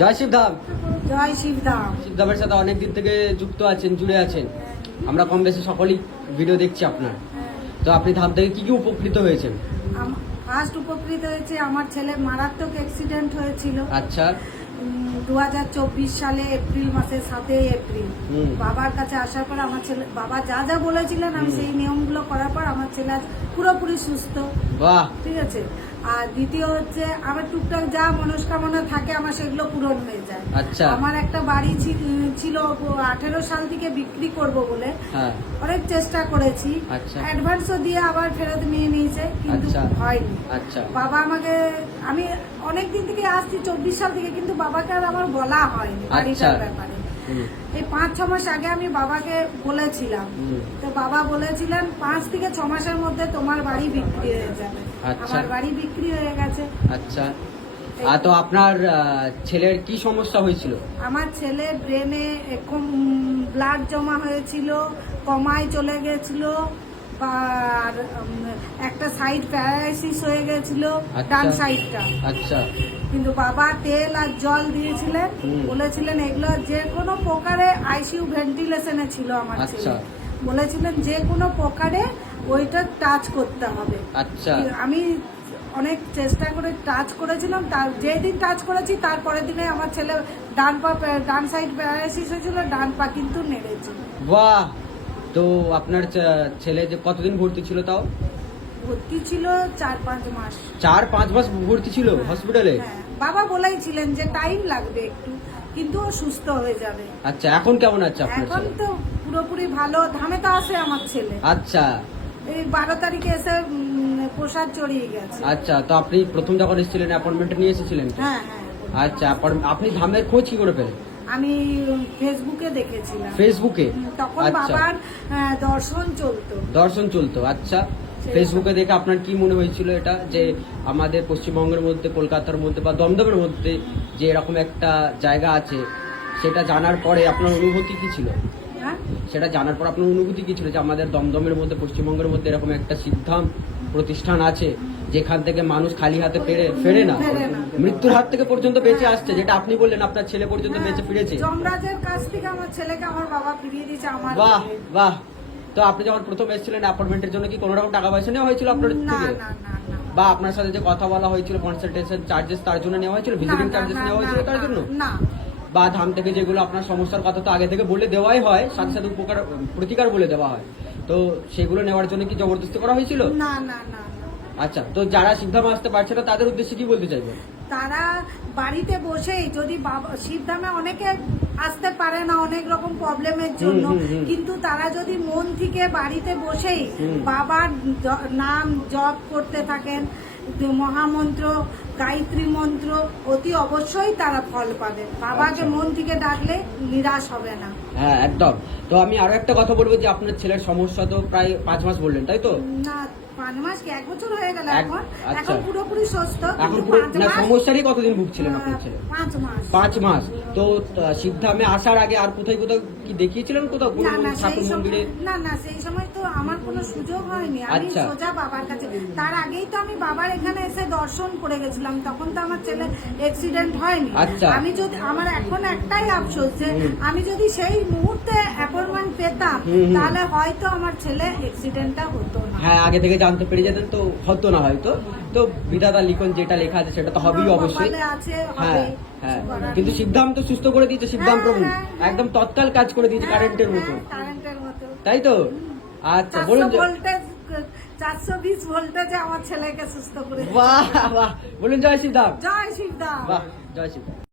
জয় শিবধাম। জয় শিবধাম। শিবধামের সাথে অনেকদিন থেকে যুক্ত আছেন, জুড়ে আছেন। আমরা কম বেশি সকলেই ভিডিও দেখছি আপনার। তো আপনি ধাম থেকে কি কি উপকৃত হয়েছেন? ফার্স্ট উপকৃত হয়েছে, আমার ছেলে মারাত্মক অ্যাক্সিডেন্ট হয়েছিল। আচ্ছা। 2024 সালে এপ্রিল মাসের 7 এপ্রিল বাবার কাছে আসার পর আমার ছেলে, বাবা যা যা বলেছিলেন আমি সেই নিয়মগুলো করার পর আমার ছেলে আজ পুরোপুরি সুস্থ। বাহ। ঠিক আছে। আর দ্বিতীয় হচ্ছে আমার টুকটাক যা মনস্কামনা থাকে আমার সেগুলো পূরণ হয়ে যায়। আচ্ছা। আমার একটা বাড়ি ছিল 18 সাল থেকে বিক্রি করব বলে অনেক চেষ্টা করেছি, অ্যাডভান্সও দিয়ে আবার ফেরত নিয়ে নিয়েছে, কিন্তু হয়নি। বাবা আমাকে, আমি অনেকদিন থেকে আসছি 24 সাল থেকে, কিন্তু বাবাকে আর আমার বলা হয়নি বাড়িটার ব্যাপারে। এই 5-6 মাস আগে আমি বাবাকে বলেছিলাম, তো বাবা বলেছিলেন 5 থেকে 6 মাসের মধ্যে তোমার বাড়ি বিক্রি হয়ে যাবে। আমার বাড়ি বিক্রি হয়ে গেছে। আচ্ছা। তো আপনার ছেলের কি সমস্যা হয়েছিল? আমার ছেলের ব্রেনে এরকম ব্লাড জমা হয়েছিল, কমায় চলে গেছিল, আর একটা সাইড প্যারালাইসিস হয়ে গেছিল, ডান সাইডটা। আচ্ছা। কিন্তু বাবা তেল আর জল দিয়েছিলেন, বলেছিলেন এগুলো যে কোনো প্রকারে আইসিইউ ভেন্টিলেশনে ছিল আমার ছেলে, বলেছিলেন যে কোনো প্রকারে ওইটা টাচ করতে হবে। আচ্ছা। আমি অনেক চেষ্টা করে টাচ করেছিলাম, তার যেদিন টাচ করেছি তারপরের দিনে আমার ছেলে ডান সাইড প্যারালাইসিস হয়েছিল, ডান পা কিন্তু নেড়েছে। বাহ। তো আপনার ছেলে যে কতদিন ভর্তি ছিল? তাও ভর্তি ছিল 4-5 মাস। 4-5 মাস ভর্তি ছিল হসপিটালে? বাবা বলেছিলেন যে টাইম লাগবে একটু, কিন্তু ও সুস্থ হয়ে যাবে। আচ্ছা, এখন কেমন আছে আপনার ছেলে? এখন তো পুরোপুরি ভালো। ধামে তো আসে আমার ছেলে। আচ্ছা। এই 12 তারিখে এসে প্রসাদ চড়িয়ে গেছে। আচ্ছা। তো আপনি প্রথম যখন এসেছিলেন অ্যাপয়েন্টমেন্ট নিয়ে এসেছিলেন? হ্যাঁ। আচ্ছা। আপনি ধামের খোঁজ কি করে পেলেন? আমি ফেসবুকে দেখেছিলাম। ফেসবুকে? তখন বাবার দর্শন চলতো। আচ্ছা। ফেসবুকে দেখে আপনার কি মনে হয়েছিল এটা, যে আমাদের পশ্চিমবঙ্গের মধ্যে, কলকাতার মধ্যে বা দমদমের মধ্যে যে এরকম একটা জায়গা আছে, সেটা জানার পরে আপনার অনুভূতি কি ছিল? সেটা জানার পর আপনার অনুভূতি কি ছিল যে আমাদের দমদমের মধ্যে, পশ্চিমবঙ্গের মধ্যে এরকম একটা সিদ্ধাম প্রতিষ্ঠান আছে যেখান থেকে মানুষ খালি হাতে ফেরে না, মৃত্যুর হাত থেকে পর্যন্ত বেঁচে আসছে, যেটা আপনি বললেন আপনার ছেলে পর্যন্ত বেঁচে ফিরেছে। যমরাজের কাছ থেকে আমার ছেলেকে আমার বাবা ফিরিয়ে দিয়েছে। আমার বাহ বাহ। তো আপনি যখন প্রথম এসেছিলেন অ্যাপয়েন্টমেন্টের জন্য কি কোনো রকম টাকা পয়সা নেওয়া হয়েছিল আপনার থেকে? বা আপনার সাথে যে কথা বলা হয়েছিল কনসালটেশন চার্জেস তার জন্য নেওয়া হয়েছিল, ভিজিটিং চার্জেস নেওয়া হয়েছিল তার জন্য? না। বা ধাম থেকে যেগুলো আপনার সমস্যার কথা তো আগে থেকে বলে দেওয়াই হয়, সাথে সাথে প্রতিকার বলে দেওয়া হয়, তো সেগুলো নেওয়ার জন্য কি জবরদস্তি করা হয়েছিল? না। আচ্ছা। তো যারা শিবধামে আসতে পারছে না তাদের উদ্দেশ্যে কি বলতে চাইবেন? তারা বাড়িতে বসেই, যদি শিবধামে অনেকে আসতে পারে না অনেক রকম প্রবলেমের জন্য, কিন্তু তারা যদি মন থেকে বাড়িতে বসেই বাবার নাম জপ করতে থাকেন, মহামন্ত্র, গায়ত্রী মন্ত্র, অতি অবশ্যই তারা ফল পাবে। বাবাকে মন থেকে ডাকলে নিরাশ হবে না। হ্যাঁ, একদম। তো আমি আরো একটা কথা বলবো যে আপনার ছেলের সমস্যা তো প্রায় 5 মাস বললেন, তাই তো? না, 5 মাস কি 1 বছর হয়ে গেল। এখন পুরোপুরি সুস্থ। এখন সমস্যারই কতদিন ভুগছিলেন আপনার ছেলে? 5 মাস। তো শিবধামে আসার আগে আর কোথায় কি দেখিয়েছিলেন কোথাও কোনো ঠাকুর মন্দিরে? না, সেই সময় তো আমার কোনো সুযোগ হয়নি। আমি সোজা বাবার কাছে, তার আগেই তো আমি বাবার এখানে এসে দর্শন করে গেছিলাম, তখন তো আমার ছেলে অ্যাক্সিডেন্ট হয়নি। আমি যদি, আমার এখন একটাই আফসোস যে আমি যদি সেই মুহূর্তে অ্যাপয়েন্টমেন্ট পেতাম তাহলে হয়তো আমার ছেলে অ্যাক্সিডেন্টটা হতো না। হ্যাঁ, আগে থেকে জানতে পেরে যেতেন তো হতো না হয়তো। তো বিধাতা লিখন যেটা লেখা আছে সেটা তো হবেই অবশ্যই। হ্যাঁ। কিন্তু শিবধাম তো সুস্থ করে দিয়েছে, শিবধাম প্রভু একদম তৎকাল কাজ করে দিয়েছে কারেন্টের মতো, তাই তো? আচ্ছা, বলুন। 420 ভোল্টেজে আমার ছেলেকে সুস্থ করে। বাহ বাহ। বলুন জয় শিবধাম। জয় শিবধাম। বাহ, জয় শিবধাম।